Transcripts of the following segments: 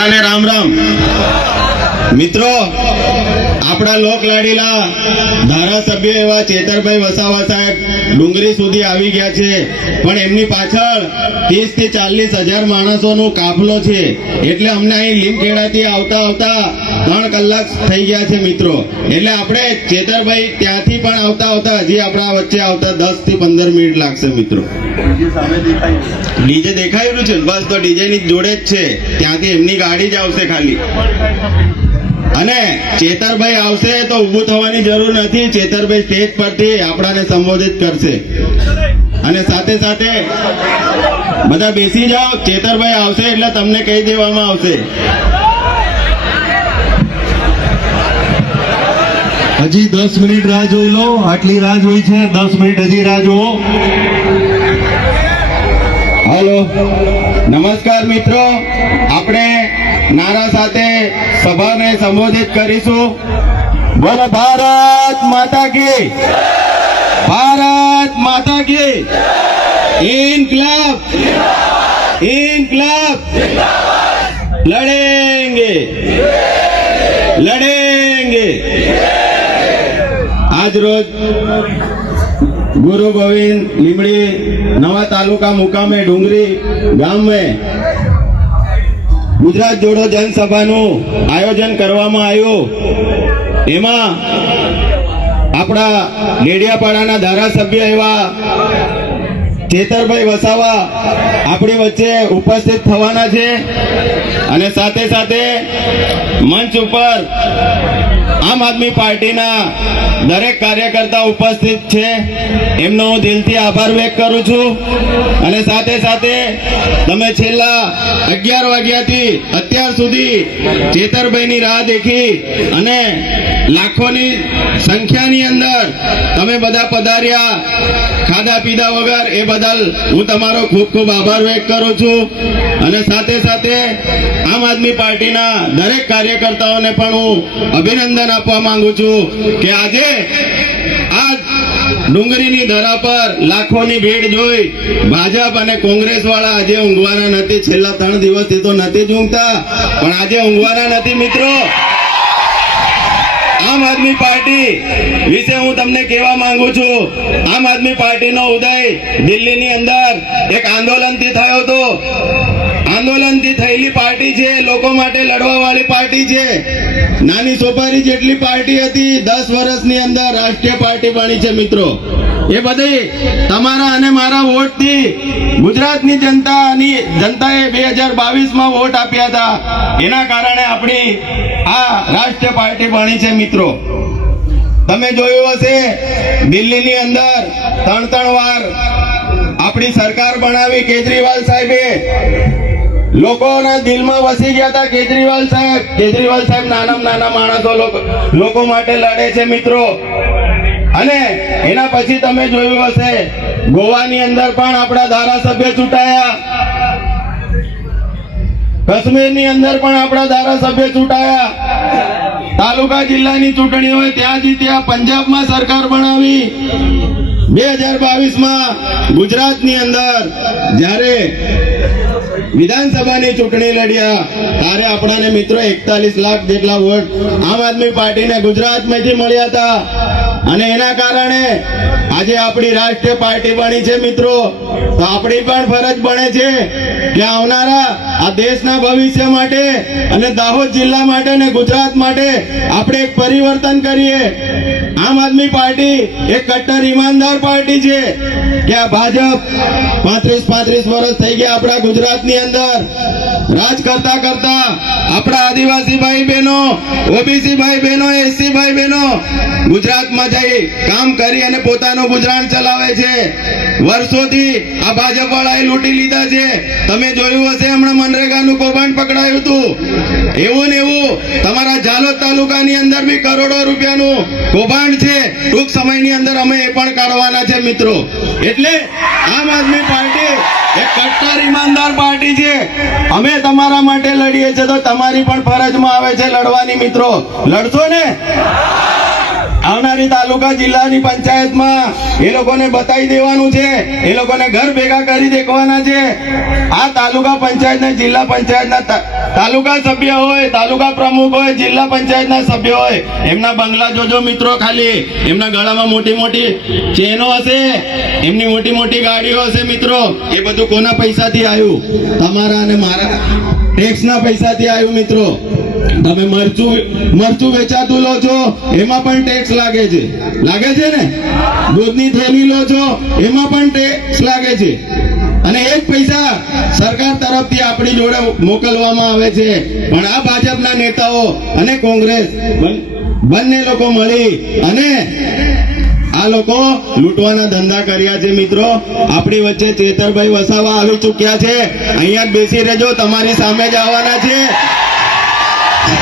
બધાને રામ રામ મિત્રો। આપણા લોક લાડીલા ધારાસભ્ય એવા ચેતરભાઈ વસાવા સાહેબ ડુંગરી સુધી આવી ગયા છે, પણ એમની પાછળ 30 થી 40 હજાર માણસોનો કાફલો છે, એટલે અમને અહીં લીમખેડાથી આવતા આવતા 3 કલાક થઈ ગયા છે મિત્રો। એટલે આપણે ચેતરભાઈ ત્યાંથી પણ આવતા આવતા હજી આપણા વચ્ચે આવતા 10 થી 15 મિનિટ લાગશે મિત્રો। ડીજે દેખાઈ રહ્યું છે, બસ તો ડીજે ની જોડે જ છે, ત્યાંથી એમની ગાડી જ આવશે ખાલી। અને ચેતરભાઈ આવશે તો ઊભું થવાની જરૂર નથી, ચેતરભાઈ સ્ટેજ પરથી આપણાને સંબોધિત કરશે। અને સાથે સાથે બધા બેસી જાઓ, ચેતરભાઈ આવશે એટલે તમને કહી દેવામાં આવશે। હજી 10 મિનિટ રાહ જોઈ લો, આટલી રાહ જોઈ છે, 10 મિનિટ હજી રાહ જુઓ। हेलो नमस्कार मित्रों, આપણે નારા સાથે સભાને સંબોધિત કરીશું। બોલો ભારત માતા की, भारत माता की, इनकलाब इनकलाब, लड़ेंगे लड़ेंगे। आज रोज गुरु गोविंद લીમડી नवा तालुका मुकामे डूंगरी गाम में गुजरात जोड़ो जनसभाનું આયોજન કરવામાં આવ્યું। એમાં આપણા ડેડિયાપાડાના ધારાસભ્ય એવા ચેતરભાઈ વસાવા આપણી વચ્ચે ઉપસ્થિત થવાના છે, અને સાથે સાથે મંચ ઉપર આમ આદમી પાર્ટીના દરેક કાર્યકર્તા ઉપસ્થિત છે, એમનો હું દિલથી આભાર વ્યક્ત કરું છું। અને સાથે સાથે તમે છેલ્લા 11 વાગ્યાથી અત્યાર સુધી ચેતરભાઈની રાહ દેખી અને લાખોની સંખ્યાની અંદર તમે બધા પધાર્યા ખાધા પીધા વગર, એ બદલ હું તમારો ખૂબ ખૂબ આભાર વ્યક્ત કરું છું। અને સાથે સાથે આમ આદમી પાર્ટીના દરેક કાર્યકર્તાઓને પણ હું અભિનંદન આપવા માંગુ છું કે આજે આ ડુંગરીની ધરા પર લાખોની ભીડ જોઈ ભાજપ અને કોંગ્રેસ વાળા આજે ઊંઘવાના નથી। છેલ્લા 3 દિવસથી તો નથી જ ઊંઘતા, પણ આજે ઊંઘવાના નથી મિત્રો। આમ આદમી પાર્ટી વિશે હું તમને કહેવા માંગુ છું, આમ આદમી પાર્ટીનો ઉદય દિલ્હીની અંદર એક આંદોલનથી થયો હતો। આંદોલનથી થયેલી પાર્ટી છે, લોકો માટે લડવા વાળી પાર્ટી છે। નાની સોપારી જેટલી પાર્ટી હતી, 10 વર્ષની અંદર રાષ્ટ્રીય પાર્ટી બની છે મિત્રો। એ બધી તમારા અને મારા વોટથી ગુજરાતની જનતાએ 2022માં વોટ આપ્યા હતા, એના કારણે આપણી આ રાષ્ટ્રીય પાર્ટી બની છે મિત્રો। તમે જોયું હશે દિલ્હીની અંદર 3 વાર આપણી સરકાર બનાવી કેજરીવાલ સાહેબે, લોકોના દિલમાં વસી ગયા હતા કેજરીવાલ સાહેબ નાના નાના માણસો લોકો માટે લડે છે મિત્રો। અને એના પછી તમે જોયું હશે ગોવાની અંદર પણ આપણા ધારાસભ્ય ચૂંટાયા, કાશ્મીરની અંદર પણ આપણા ધારાસભ્ય ચૂંટાયા, તાલુકા જિલ્લાની ચૂંટણી હોય ત્યાં જીત્યા, પંજાબમાં સરકાર બનાવી। 2022માં ગુજરાતની અંદર જ્યારે વિધાનસભાની ચૂંટણી લડ્યા ત્યારે આપણાને મિત્રો 41 લાખ જેટલા વોટ આમ આદમી પાર્ટીને ગુજરાતમાંથી મળ્યા હતા, અને એના કારણે આજે આપણી રાષ્ટ્રીય પાર્ટી બની છે મિત્રો। તો આપણી પણ ફરજ બને છે કે આવનારા આ દેશના ભવિષ્ય માટે અને દાહોદ જિલ્લા માટે અને ગુજરાત માટે આપણે એક પરિવર્તન કરીએ। આમ આદમી પાર્ટી એક કટ્ટર ઈમાનદાર પાર્ટી છે કે આ ભાજપ 35 વર્ષ થઈ ગયા આપણા ગુજરાતની અંદર રાજ કરતા કરતા આપણા આદિવાસી ભાઈ બહેનો, ઓબીસી ભાઈ બહેનો, એસસી ભાઈ બહેનો ગુજરાતમાં જઈ કામ કરી અને પોતાનું ગુજરાન ચલાવે છે। વર્ષોથી આ ભાજપ વાળાએ લૂંટી લીધા છે। તમે જોયું હશે હમણાં મનરેગાનું કૌભાંડ પકડાયું હતું, એવું ને એવું તમારા ઝાલોદ તાલુકાની અંદર બી કરોડો રૂપિયાનું કૌભાંડ છે। ટૂંક સમયની અંદર અમે એ પણ કાઢવાના છે મિત્રો। એટલે આમ આદમી પાર્ટી એક કટ્ટર ઈમાનદાર પાર્ટી છે। અમે તમારા માટે લડીએ છીએ, તો તમારી પણ ફરજમાં આવે છે લડવાની મિત્રો। લડશો ને? આવનારી તાલુકા જિલ્લાની પંચાયતમાં એ લોકોને બતાવી દેવાનું છે, એ લોકોને ઘર ભેગા કરી દેખવાના છે. આ તાલુકા પંચાયત ને જિલ્લા પંચાયતના તાલુકા સભ્ય હોય, તાલુકા પ્રમુખ હોય, જિલ્લા પંચાયતના સભ્ય હોય, એમના બંગલા જોજો મિત્રો. ખાલી એમના ગળામાં મોટી મોટી ચેનો હશે, એમની મોટી મોટી ગાડીઓ હશે મિત્રો. એ બધું કોના પૈસાથી આવ્યું? તમારા અને મારા ટેક્સના પૈસાથી આવ્યું મિત્રો. તમે મરચું વેચાતું લો છો, એમાં પણ ટેક્સ લાગે છે ને. દૂધની થેલી લો છો, એમાં પણ ટેક્સ લાગે છે. અને એ જ પૈસા સરકાર તરફથી આપણી જોડે મોકલવામાં આવે છે. પણ આ ભાજપના નેતાઓ અને કોંગ્રેસ બંને લોકો મળી અને આ લોકો લૂંટવાના ધંધા કર્યા છે મિત્રો. આપણી વચ્ચે ચેતરભાઈ વસાવા આવી ચૂક્યા છે. અહીંયા જ બેસી રહેજો, તમારી સામે જ આવવાના છે.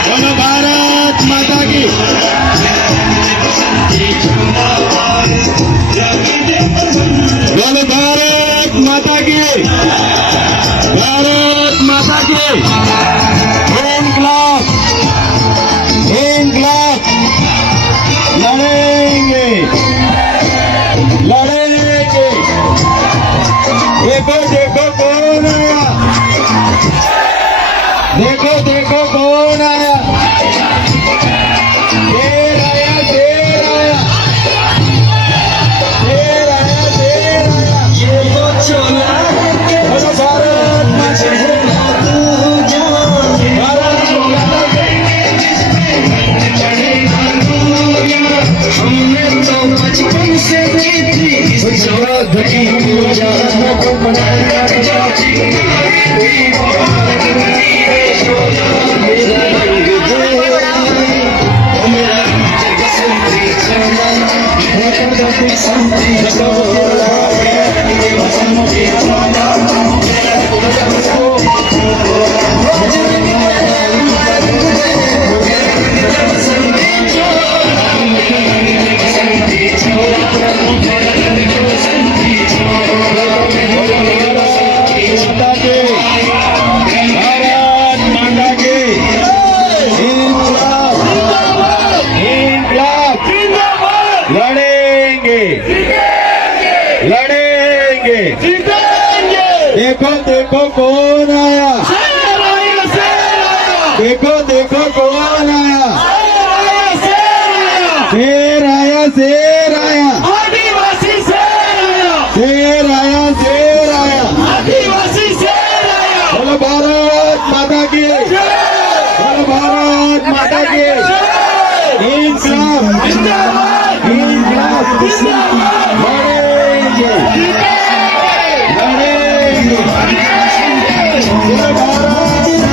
બોલો ભારત માતા કી. બોલો ભારત માતા કી. ભારત માતા કી. ઇન્કલાબ ઇન્કલાબ लड़ेंगे लड़ेंगे. देखो देखो कौन आया, देखो देखो कौन आया. शेर आया, शेर आया, शेर आया, शेर आया. बोलो भारत माता की. भारत माता की. हमने तो बचपन से की थी इस जगत की पूजा को बनाया जाती मेरा रंग दे मेरा बसंती चला बसंती चला बसंती लड़ेंगे लड़ेंगे. देखो देखो कौन आया, देखो देखो कौन आया. शेर आया, शेर आया, आदिवासी शेर आया, शेर आया, शेर आया. आदिवासी शेर आया. बोलो भारत माता की. बोलो भारत माता की. इंकलाब जिंदाबाद. इंकलाब. लड़ेंगे लड़ेंगे. बोलो भारत